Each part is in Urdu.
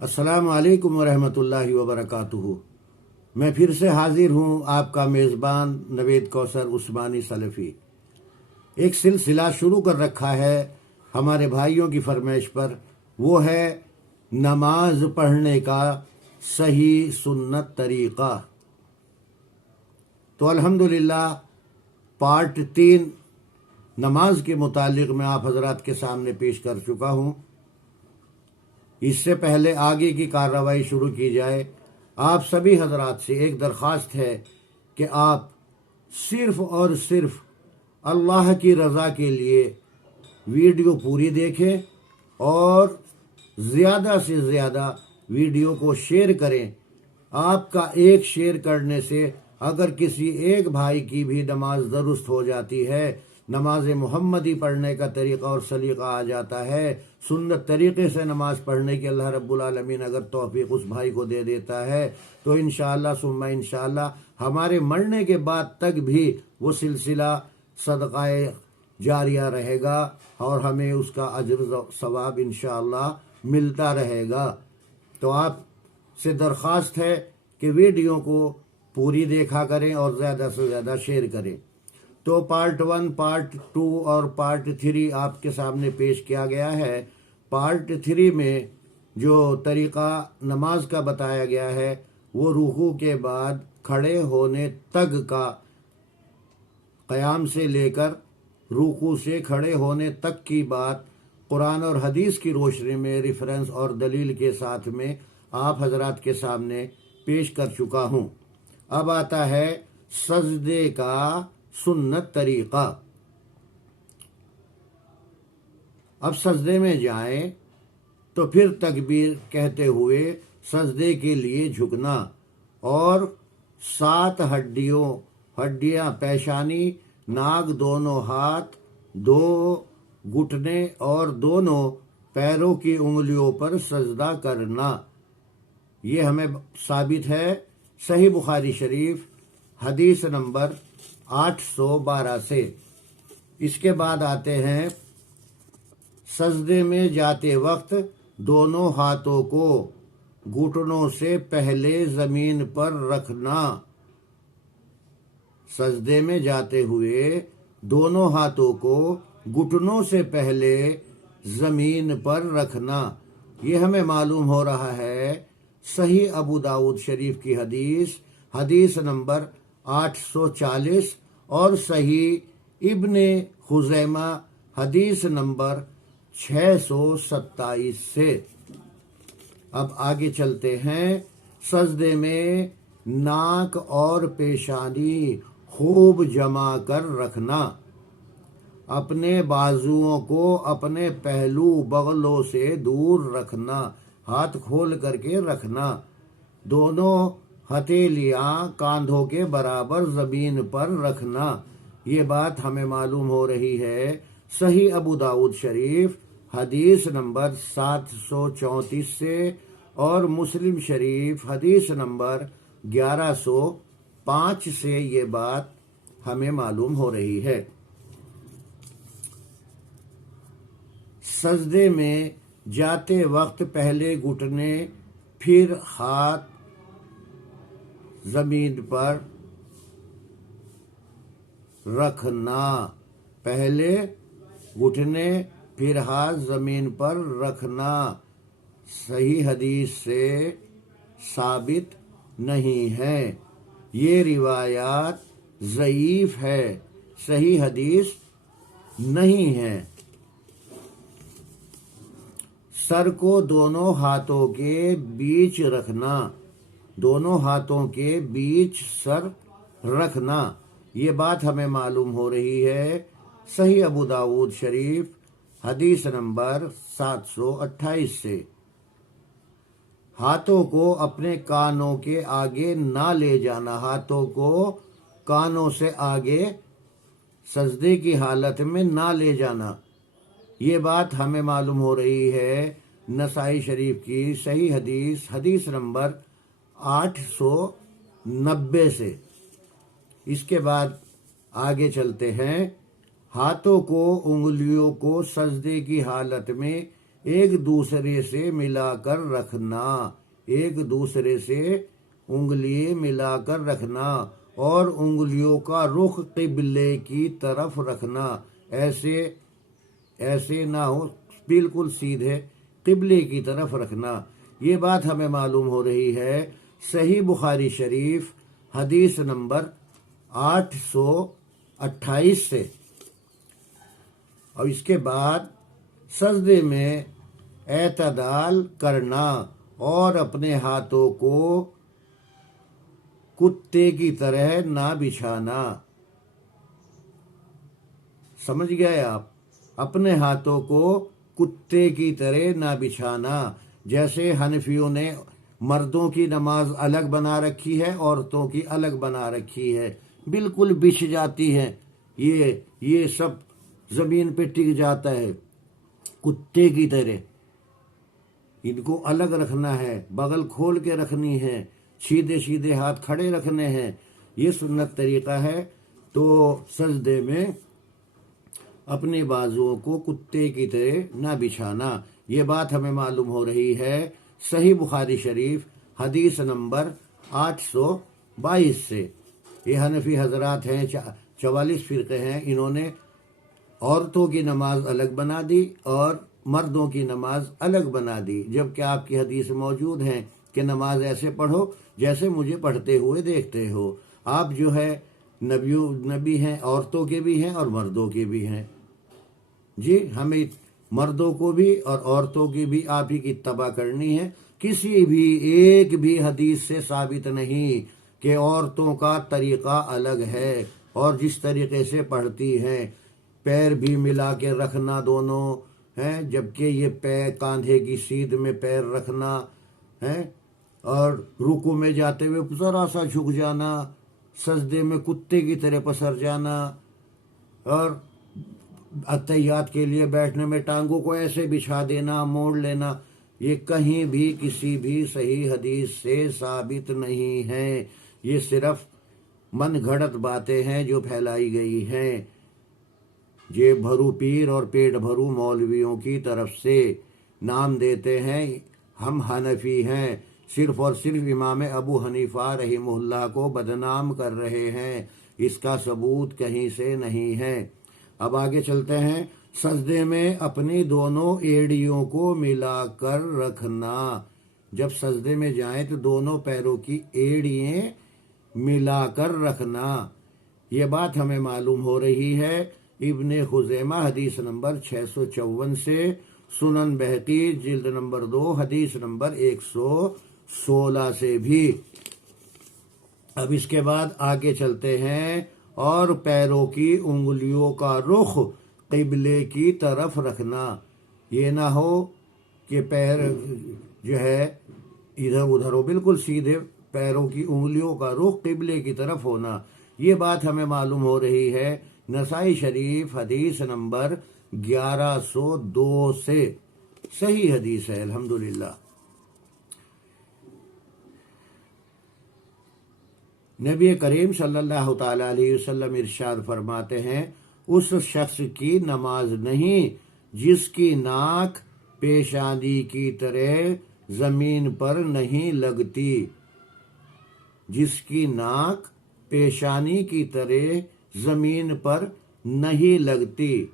السلام علیکم ورحمۃ اللہ وبرکاتہ۔ میں پھر سے حاضر ہوں، آپ کا میزبان نوید کوثر عثمانی سلفی۔ ایک سلسلہ شروع کر رکھا ہے ہمارے بھائیوں کی فرمائش پر، وہ ہے نماز پڑھنے کا صحیح سنت طریقہ۔ تو الحمدللہ پارٹ 3 نماز کے متعلق میں آپ حضرات کے سامنے پیش کر چکا ہوں۔ اس سے پہلے آگے کی کارروائی شروع کی جائے، آپ سبھی حضرات سے ایک درخواست ہے کہ آپ صرف اور صرف اللہ کی رضا کے لیے ویڈیو پوری دیکھیں اور زیادہ سے زیادہ ویڈیو کو شیئر کریں۔ آپ کا ایک شیئر کرنے سے اگر کسی ایک بھائی کی بھی نماز درست ہو جاتی ہے، نماز محمدی پڑھنے کا طریقہ اور سلیقہ آ جاتا ہے، سنت طریقے سے نماز پڑھنے کی اللہ رب العالمین اگر توفیق اس بھائی کو دے دیتا ہے تو انشاءاللہ ثم انشاءاللہ ہمارے مرنے کے بعد تک بھی وہ سلسلہ صدقہ جاریہ رہے گا اور ہمیں اس کا اجر و ثواب انشاءاللہ ملتا رہے گا۔ تو آپ سے درخواست ہے کہ ویڈیو کو پوری دیکھا کریں اور زیادہ سے زیادہ شیئر کریں۔ تو پارٹ 1، پارٹ 2 اور پارٹ 3 آپ کے سامنے پیش کیا گیا ہے۔ پارٹ 3 میں جو طریقہ نماز کا بتایا گیا ہے وہ رکوع کے بعد کھڑے ہونے تک کا، قیام سے لے کر رکوع سے کھڑے ہونے تک کی بات قرآن اور حدیث کی روشنی میں ریفرنس اور دلیل کے ساتھ میں آپ حضرات کے سامنے پیش کر چکا ہوں۔ اب آتا ہے سجدے کا سنت طریقہ۔ اب سجدے میں جائیں تو پھر تکبیر کہتے ہوئے سجدے کے لیے جھکنا اور 7 ہڈیاں پیشانی، ناک، دونوں ہاتھ، 2 گھٹنے اور دونوں پیروں کی انگلیوں پر سجدہ کرنا، یہ ہمیں ثابت ہے صحیح بخاری شریف حدیث نمبر 812 سے۔ اس کے بعد آتے ہیں سجدے میں جاتے وقت دونوں ہاتھوں کو گھٹنوں سے پہلے زمین پر رکھنا۔ سجدے میں جاتے ہوئے دونوں ہاتھوں کو گھٹنوں سے پہلے زمین پر رکھنا، یہ ہمیں معلوم ہو رہا ہے صحیح ابو داؤد شریف کی حدیث نمبر 840 اور صحیح ابن خزیمہ حدیث نمبر 627 سے۔ اب آگے چلتے ہیں۔ سجدے میں ناک اور پیشانی خوب جما کر رکھنا، اپنے بازوؤں کو اپنے پہلو بغلوں سے دور رکھنا، ہاتھ کھول کر کے رکھنا، دونوں ہتھیلیاں کاندھوں کے برابر زمین پر رکھنا، یہ بات ہمیں معلوم ہو رہی ہے صحیح ابو داؤد شریف حدیث نمبر 734 سے اور مسلم شریف حدیث نمبر 1105 سے، یہ بات ہمیں معلوم ہو رہی ہے۔ سجدے میں جاتے وقت پہلے گھٹنے پھر ہاتھ زمین پر رکھنا، پہلے گھٹنے پھر ہاتھ زمین پر رکھنا صحیح حدیث سے ثابت نہیں ہے، یہ روایات ضعیف ہے، صحیح حدیث نہیں ہے۔ سر کو دونوں ہاتھوں کے بیچ رکھنا، دونوں ہاتھوں کے بیچ سر رکھنا، یہ بات ہمیں معلوم ہو رہی ہے صحیح ابو داؤد شریف حدیث نمبر 728 سے۔ ہاتھوں کو اپنے کانوں کے آگے نہ لے جانا، ہاتھوں کو کانوں سے آگے سجدے کی حالت میں نہ لے جانا، یہ بات ہمیں معلوم ہو رہی ہے نسائی شریف کی صحیح حدیث نمبر 890 سے۔ اس کے بعد آگے چلتے ہیں۔ ہاتھوں کو انگلیوں کو سجدے کی حالت میں ایک دوسرے سے ملا کر رکھنا، ایک دوسرے سے انگلیاں ملا کر رکھنا اور انگلیوں کا رخ قبلے کی طرف رکھنا، ایسے نہ ہو، بالکل سیدھے قبلے کی طرف رکھنا۔ یہ بات ہمیں معلوم ہو رہی ہے صحیح بخاری شریف حدیث نمبر 828 سے۔ اور اس کے بعد سجدے میں اعتدال کرنا اور اپنے ہاتھوں کو کتے کی طرح نہ بچھانا۔ سمجھ گئے آپ؟ اپنے ہاتھوں کو کتے کی طرح نہ بچھانا۔ جیسے حنفیوں نے مردوں کی نماز الگ بنا رکھی ہے، عورتوں کی الگ بنا رکھی ہے، بالکل بچھ جاتی ہے، یہ سب زمین پہ ٹک جاتا ہے کتے کی طرح۔ ان کو الگ رکھنا ہے، بغل کھول کے رکھنی ہے، سیدھے سیدھے ہاتھ کھڑے رکھنے ہیں، یہ سنت طریقہ ہے۔ تو سجدے میں اپنے بازوؤں کو کتے کی طرح نہ بچھانا، یہ بات ہمیں معلوم ہو رہی ہے صحیح بخاری شریف حدیث نمبر 822 سے۔ یہ حنفی حضرات ہیں، 44 فرقے ہیں، انہوں نے عورتوں کی نماز الگ بنا دی اور مردوں کی نماز الگ بنا دی، جبکہ آپ کی حدیث موجود ہیں کہ نماز ایسے پڑھو جیسے مجھے پڑھتے ہوئے دیکھتے ہو۔ آپ جو ہے نبی ہیں، عورتوں کے بھی ہیں اور مردوں کے بھی ہیں۔ جی، ہمیں مردوں کو بھی اور عورتوں کی بھی آپ ہی کی اتباع کرنی ہے۔ کسی بھی ایک بھی حدیث سے ثابت نہیں کہ عورتوں کا طریقہ الگ ہے اور جس طریقے سے پڑھتی ہیں، پیر بھی ملا کے رکھنا دونوں ہیں، جبکہ یہ پیر کاندھے کی سیدھ میں پیر رکھنا ہے، اور رکوع میں جاتے ہوئے ذرا سا جھک جانا، سجدے میں کتے کی طرح پسر جانا، اور اتحیات کے لیے بیٹھنے میں ٹانگوں کو ایسے بچھا دینا، موڑ لینا، یہ کہیں بھی کسی بھی صحیح حدیث سے ثابت نہیں ہے۔ یہ صرف من گھڑت باتیں ہیں جو پھیلائی گئی ہیں جیب بھرو پیر اور پیٹ بھرو مولویوں کی طرف سے۔ نام دیتے ہیں ہم حنفی ہیں، صرف اور صرف امام ابو حنیفہ رحمہ اللہ کو بدنام کر رہے ہیں، اس کا ثبوت کہیں سے نہیں ہے۔ اب آگے چلتے ہیں۔ سجدے میں اپنی دونوں ایڑیوں کو ملا کر رکھنا۔ جب سجدے میں جائیں تو دونوں پیروں کی ایڑیاں ملا کر رکھنا، یہ بات ہمیں معلوم ہو رہی ہے ابن خزیمہ حدیث نمبر 654 سے، سنن بہقی جلد نمبر 2 حدیث نمبر 116 سے بھی۔ اب اس کے بعد آگے چلتے ہیں، اور پیروں کی انگلیوں کا رخ قبلے کی طرف رکھنا۔ یہ نہ ہو کہ پیر جو ہے ادھر ادھر ہو، بالکل سیدھے پیروں کی انگلیوں کا رخ قبلے کی طرف ہونا۔ یہ بات ہمیں معلوم ہو رہی ہے نسائی شریف حدیث نمبر 1102 سے، صحیح حدیث ہے الحمدللہ۔ نبی کریم صلی اللہ تعالی علیہ وسلم ارشاد فرماتے ہیں، اس شخص کی نماز نہیں جس کی ناک پیشانی کی طرح زمین پر نہیں لگتی، جس کی ناک پیشانی کی طرح زمین پر نہیں لگتی۔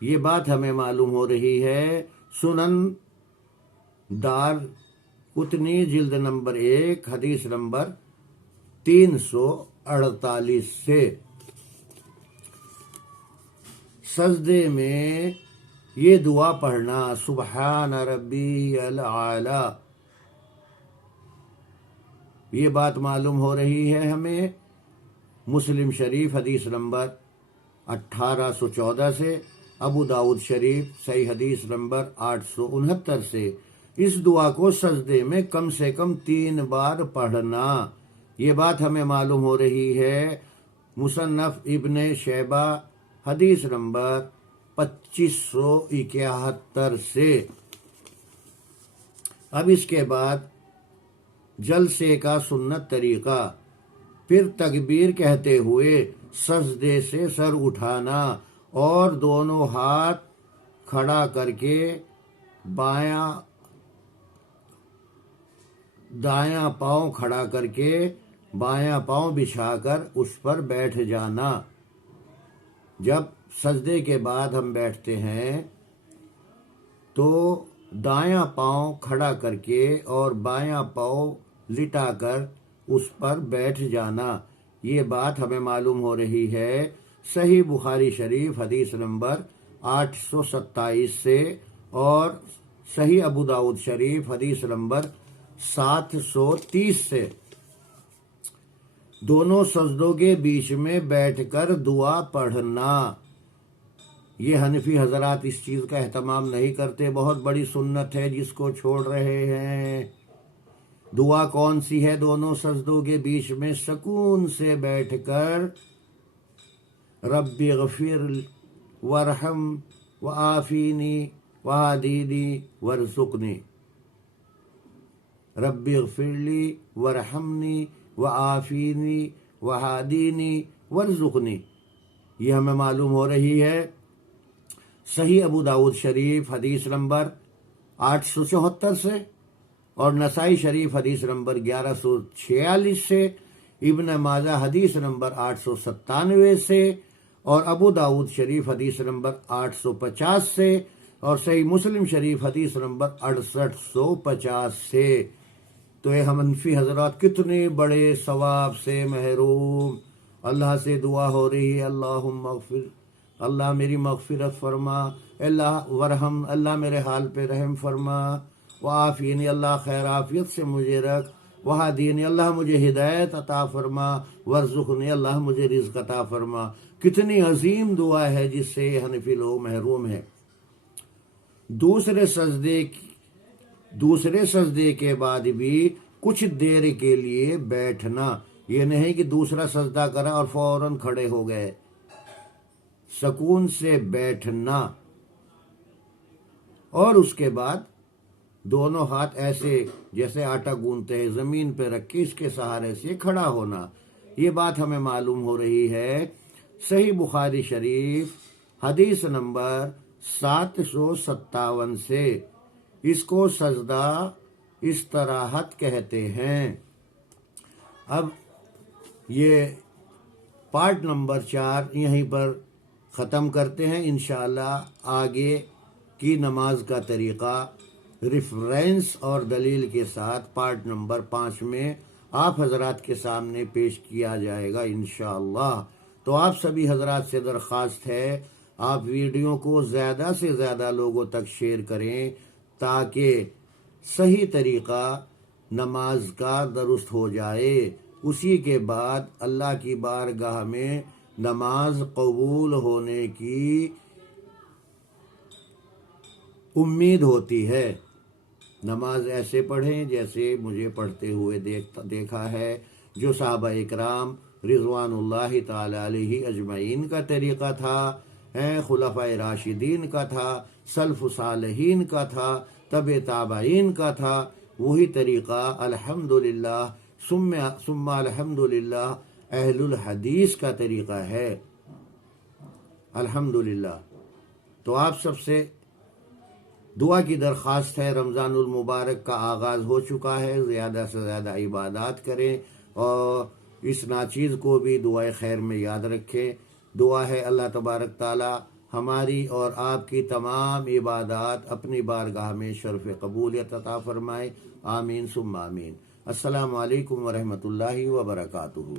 یہ بات ہمیں معلوم ہو رہی ہے سنن دار قطنی جلد نمبر 1 حدیث نمبر 348 سے۔ سجدے میں یہ دعا پڑھنا، سبحان ربی العالی، یہ بات معلوم ہو رہی ہے ہمیں مسلم شریف حدیث نمبر 1814 سے، ابو داؤد شریف صحیح حدیث نمبر 869 سے۔ اس دعا کو سجدے میں کم سے کم 3 بار پڑھنا، یہ بات ہمیں معلوم ہو رہی ہے مصنف ابن شیبہ حدیث نمبر 2571 سے۔ اب اس کے بعد جلسے کا سنت طریقہ، پھر تکبیر کہتے ہوئے سجدے سے سر اٹھانا اور دونوں ہاتھ کھڑا کر کے دایاں پاؤں کھڑا کر کے بایاں پاؤں بچھا کر اس پر بیٹھ جانا۔ جب سجدے کے بعد ہم بیٹھتے ہیں تو دایاں پاؤں کھڑا کر کے اور بایاں پاؤں لٹا کر اس پر بیٹھ جانا۔ یہ بات ہمیں معلوم ہو رہی ہے صحیح بخاری شریف حدیث نمبر 827 سے اور صحیح ابو داؤد شریف حدیث نمبر 730 سے۔ دونوں سجدوں کے بیچ میں بیٹھ کر دعا پڑھنا، یہ حنفی حضرات اس چیز کا اہتمام نہیں کرتے، بہت بڑی سنت ہے جس کو چھوڑ رہے ہیں۔ دعا کون سی ہے؟ دونوں سجدوں کے بیچ میں سکون سے بیٹھ کر رب اغفر وارحم وعافینی وہدینی وارزقنی، رب اغفر لی وارحمنی وعافینی وہدینی وارزقنی، یہ ہمیں معلوم ہو رہی ہے صحیح ابو داؤد شریف حدیث نمبر 874 سے اور نسائی شریف حدیث نمبر 1146 سے، ابن ماجہ حدیث نمبر 897 سے اور ابو داؤد شریف حدیث نمبر 850 سے اور صحیح مسلم شریف حدیث نمبر 6850 سے۔ تو یہ حنفی حضرات کتنے بڑے ثواب سے محروم۔ اللہ سے دعا ہو رہی ہے اللہم اغفر، اللہ میری مغفرت فرما، اللہ ورحم، اللہ میرے حال پہ رحم فرما، وعافینی، اللہ خیر عافیت سے مجھے رکھ، وہدینی، اللہ مجھے ہدایت عطا فرما، وارزقنی، اللہ مجھے رزق عطا فرما۔ کتنی عظیم دعا ہے جس سے حنفی لوگ محروم ہیں۔ دوسرے سجدے کے بعد بھی کچھ دیر کے لیے بیٹھنا، یہ نہیں کہ دوسرا سجدہ کرا اور فوراً کھڑے ہو گئے۔ سکون سے بیٹھنا اور اس کے بعد دونوں ہاتھ ایسے جیسے آٹا گوندتے ہیں زمین پہ رکھ کے اس کے سہارے سے کھڑا ہونا۔ یہ بات ہمیں معلوم ہو رہی ہے صحیح بخاری شریف حدیث نمبر 757 سے۔ اس کو سجدہ استراحت کہتے ہیں۔ اب یہ پارٹ نمبر 4 یہیں پر ختم کرتے ہیں۔ انشاءاللہ آگے کی نماز کا طریقہ ریفرنس اور دلیل کے ساتھ پارٹ نمبر 5 میں آپ حضرات کے سامنے پیش کیا جائے گا انشاءاللہ۔ تو آپ سبھی حضرات سے درخواست ہے آپ ویڈیو کو زیادہ سے زیادہ لوگوں تک شیئر کریں تاکہ صحیح طریقہ نماز کا درست ہو جائے۔ اسی کے بعد اللہ کی بارگاہ میں نماز قبول ہونے کی امید ہوتی ہے۔ نماز ایسے پڑھیں جیسے مجھے پڑھتے ہوئے دیکھا ہے، جو صحابہ اکرام رضوان اللہ تعالی علیہ اجمعین کا طریقہ تھا، خلفائے راشدین کا تھا، سلف صالحین کا تھا، تبع تابعین کا تھا، وہی طریقہ الحمدللہ ثم الحمدللہ اہل الحدیث کا طریقہ ہے الحمدللہ۔ تو آپ سب سے دعا کی درخواست ہے، رمضان المبارک کا آغاز ہو چکا ہے، زیادہ سے زیادہ عبادات کریں اور اس ناچیز کو بھی دعائے خیر میں یاد رکھیں۔ دعا ہے اللہ تبارک تعالی ہماری اور آپ کی تمام عبادات اپنی بارگاہ میں شرف قبولیت عطا فرمائے، آمین ثم آمین۔ السلام علیکم ورحمۃ اللہ وبرکاتہ۔